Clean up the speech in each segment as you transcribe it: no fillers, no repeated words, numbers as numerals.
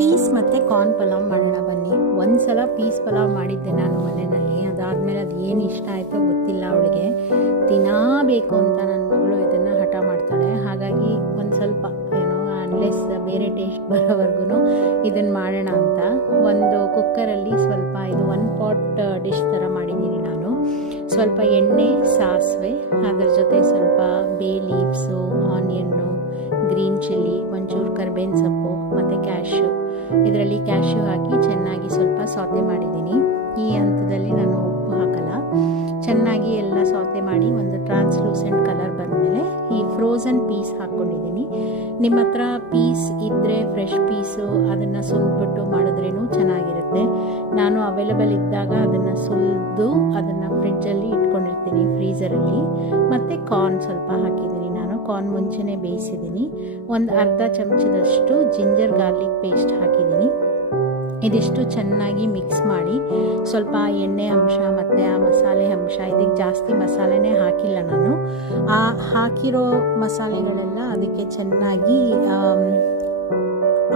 Piece ಮತ್ತು corn pulao ಮಾಡೋಣ ಬನ್ನಿ. ಒಂದು ಸಲ ಪೀಸ್ ಪಲಾವ್ ಮಾಡಿದ್ದೆ ನಾನು ಮನೆಯಲ್ಲಿ. ಅದಾದಮೇಲೆ ಅದು ಏನು ಇಷ್ಟ ಆಯಿತೋ ಗೊತ್ತಿಲ್ಲ, ಅವಳಿಗೆ ತಿನ್ನಬೇಕು ಅಂತ ನನ್ನ ಮಗಳು ಇದನ್ನು ಹಠ ಮಾಡ್ತಾಳೆ. ಹಾಗಾಗಿ ಒಂದು ಸ್ವಲ್ಪ ಅನ್ಲೆಸ್ ಬೇರೆ ಟೇಸ್ಟ್ ಬರೋವರೆಗೂ ಇದನ್ನು ಮಾಡೋಣ ಅಂತ ಒಂದು ಕುಕ್ಕರಲ್ಲಿ ಸ್ವಲ್ಪ ಇದು 1 ಪಾಟ್ ಡಿಶ್ ಥರ ಮಾಡಿದ್ದೀನಿ ನಾನು. ಸ್ವಲ್ಪ ಎಣ್ಣೆ, ಸಾಸಿವೆ, ಅದರ ಜೊತೆ ಸ್ವಲ್ಪ ಬೇ ಲೀವ್ಸು, ಆನಿಯನ್ನು, ಗ್ರೀನ್ ಚಿಲ್ಲಿ, ಒಂಚೂರು ಕರ್ಬೇವಿನ ಸೊಪ್ಪು ಮತ್ತು ಕ್ಯಾಶ್ಯೂ. ಇದರಲ್ಲಿ ಕ್ಯಾಶ್ಯೂ ಹಾಕಿ ಚೆನ್ನಾಗಿ ಸ್ವಲ್ಪ ಸಾತೆ ಮಾಡಿದ್ದೀನಿ. ಈ ಹಂತದಲ್ಲಿ ನಾನು ಉಪ್ಪು ಹಾಕಲ್ಲ. ಚೆನ್ನಾಗಿ ಎಲ್ಲ ಸಾತೆ ಮಾಡಿ ಒಂದು ಟ್ರಾನ್ಸ್ಲೂಸೆಂಟ್ ಕಲರ್ ಬಂದಮೇಲೆ ಈ ಫ್ರೋಝನ್ ಪೀಸ್ ಹಾಕ್ಕೊಂಡಿದ್ದೀನಿ. ನಿಮ್ಮ ಹತ್ರ ಪೀಸ್ ಇದ್ದರೆ ಫ್ರೆಶ್ ಪೀಸು ಅದನ್ನು ಸುಲಿದ್ಬಿಟ್ಟು ಮಾಡಿದ್ರೇನು ಚೆನ್ನಾಗಿರುತ್ತೆ. ನಾನು ಅವೈಲೇಬಲ್ ಇದ್ದಾಗ ಅದನ್ನು ಸುಲಿದು ಅದನ್ನು ಫ್ರಿಡ್ಜಲ್ಲಿ ಇಟ್ಕೊಂಡಿರ್ತೀನಿ, ಫ್ರೀಝರಲ್ಲಿ. ಮತ್ತು ಕಾರ್ನ್ ಸ್ವಲ್ಪ ಹಾಕಿದ್ದೀನಿ ನಾನು. ಕಾರ್ನ್ ಮುಂಚೆನೇ ಬೇಯಿಸಿದ್ದೀನಿ. ಒಂದು ಅರ್ಧ ಚಮಚದಷ್ಟು ಜಿಂಜರ್ ಗಾರ್ಲಿಕ್ ಪೇಸ್ಟ್ ಹಾಕಿದ್ದೀನಿ. ಇದಿಷ್ಟು ಚೆನ್ನಾಗಿ ಮಿಕ್ಸ್ ಮಾಡಿ ಸ್ವಲ್ಪ ಎಣ್ಣೆ ಅಂಶ ಮತ್ತು ಆ ಮಸಾಲೆ ಅಂಶ, ಇದಕ್ಕೆ ಜಾಸ್ತಿ ಮಸಾಲೆನೇ ಹಾಕಿಲ್ಲ ನಾನು. ಆ ಹಾಕಿರೋ ಮಸಾಲೆಗಳೆಲ್ಲ ಅದಕ್ಕೆ ಚೆನ್ನಾಗಿ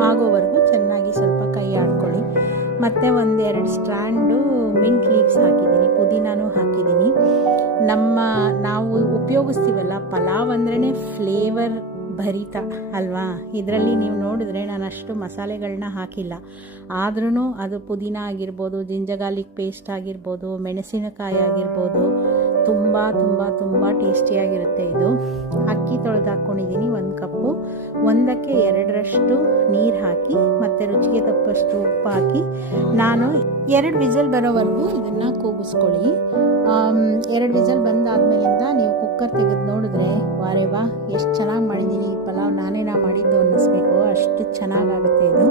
ಆಗೋವರೆಗೂ ಚೆನ್ನಾಗಿ ಸ್ವಲ್ಪ ಕೈ ಆಡ್ಕೊಳ್ಳಿ. ಮತ್ತು 1-2 ಸ್ಟ್ಯಾಂಡು ಮಿಂಟ್ ಲೀವ್ಸ್ ಹಾಕಿದ್ದೀನಿ, ಪುದೀನಾನು ಹಾಕಿದ್ದೀನಿ. ನಾವು ಉಪಯೋಗಿಸ್ತೀವಲ್ಲ, ಪಲಾವ್ ಅಂದ್ರೇ ಫ್ಲೇವರ್ ಭರಿತ ಅಲ್ವಾ. ಇದರಲ್ಲಿ ನೀವು ನೋಡಿದ್ರೆ ನಾನು ಅಷ್ಟು ಮಸಾಲೆಗಳನ್ನ ಹಾಕಿಲ್ಲ, ಆದ್ರೂ ಅದು ಪುದೀನ ಆಗಿರ್ಬೋದು, ಜಿಂಜರ್ ಗಾರ್ಲಿಕ್ ಪೇಸ್ಟ್ ಆಗಿರ್ಬೋದು, ಮೆಣಸಿನಕಾಯಿ ಆಗಿರ್ಬೋದು, ತುಂಬ ತುಂಬ ತುಂಬ ಟೇಸ್ಟಿಯಾಗಿರುತ್ತೆ ಇದು. ಅಕ್ಕಿ ತೊಳೆದು ಹಾಕ್ಕೊಂಡಿದ್ದೀನಿ 1 ಕಪ್ಪು. 1ಕ್ಕೆ 2ರಷ್ಟು ನೀರು ಹಾಕಿ ಮತ್ತು ರುಚಿಗೆ ತಕ್ಕಷ್ಟು ಉಪ್ಪು ಹಾಕಿ ನಾನು 2 ವಿಸಲ್ ಬರೋವರೆಗೂ ಇದನ್ನು ಕೂಗಿಸ್ಕೊಳ್ಳಿ. 2 ವಿಸಲ್ ಬಂದಾದ್ಮೇಲಿಂದ ನೀವು ಕುಕ್ಕರ್ ತೆಗೆದು ನೋಡಿದ್ರೆ ವಾರೇ ವಾ ಎಷ್ಟು ಚೆನ್ನಾಗಿ ಮಾಡಿದ್ದೀನಿ ಈ ಪಲಾವ್, ನಾನೇನಾ ಮಾಡಿದ್ದು ಅನ್ನಿಸ್ಬೇಕು, ಅಷ್ಟು ಚೆನ್ನಾಗಾಗುತ್ತೆ ಇದು.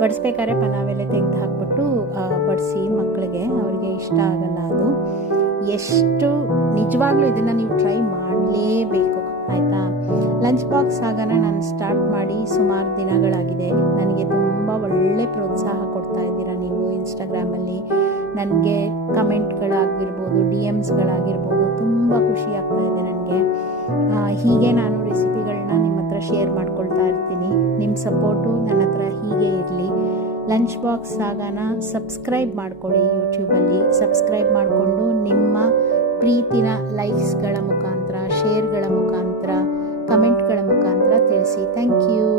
ಬಡಿಸ್ಬೇಕಾದ್ರೆ ಪಲಾವ್ ಎಲೆ ತೆಗೆದು ಹಾಕ್ಬಿಟ್ಟು ಬಡಿಸಿ ಮಕ್ಕಳಿಗೆ, ಅವ್ರಿಗೆ ಇಷ್ಟ ಆಗಲ್ಲ ಅದು. ಎಷ್ಟು ನಿಜವಾಗ್ಲೂ ಇದನ್ನು ನೀವು ಟ್ರೈ ಮಾಡಲೇಬೇಕು, ಆಯಿತಾ. ಲಂಚ್ ಬಾಕ್ಸ್ ಆಗೋಣ ನಾನು ಸ್ಟಾರ್ಟ್ ಮಾಡಿ ಸುಮಾರು ದಿನಗಳಾಗಿದೆ. ನನಗೆ ತುಂಬ ಒಳ್ಳೆ ಪ್ರೋತ್ಸಾಹ ಕೊಡ್ತಾ ಇದ್ದೀರಾ ನೀವು ಇನ್ಸ್ಟಾಗ್ರಾಮಲ್ಲಿ. ನನಗೆ ಕಮೆಂಟ್ಗಳಾಗಿರ್ಬೋದು, DMಸ್ಗಳಾಗಿರ್ಬೋದು, ತುಂಬ ಖುಷಿ ಆಗ್ತಾ ಇದೆ ನನಗೆ. ಹೀಗೆ ನಾನು ರೆಸಿಪಿಗಳನ್ನ ನಿಮ್ಮ ಹತ್ರ ಶೇರ್ ಮಾಡ್ಕೊಳ್ತಾ ಇರ್ತೀನಿ. ನಿಮ್ಮ ಸಪೋರ್ಟು ನನ್ನ ಹತ್ರ ಹೀಗೆ ಇರಲಿ. ಲಂಚ್ ಬಾಕ್ಸ್ ಆಗೋಣ ಸಬ್ಸ್ಕ್ರೈಬ್ ಮಾಡ್ಕೊಳ್ಳಿ, ಯೂಟ್ಯೂಬಲ್ಲಿ ಸಬ್ಸ್ಕ್ರೈಬ್ ಮಾಡಿಕೊಂಡು ನಿಮ್ಮ ಪ್ರೀತಿನ ಲೈಕ್ಸ್ಗಳ ಮುಖಾಂತರ, ಶೇರ್ಗಳ ಮುಖಾಂತರ, ಕಮೆಂಟ್ಗಳ ಮುಖಾಂತರ ತಿಳಿಸಿ. Thank you.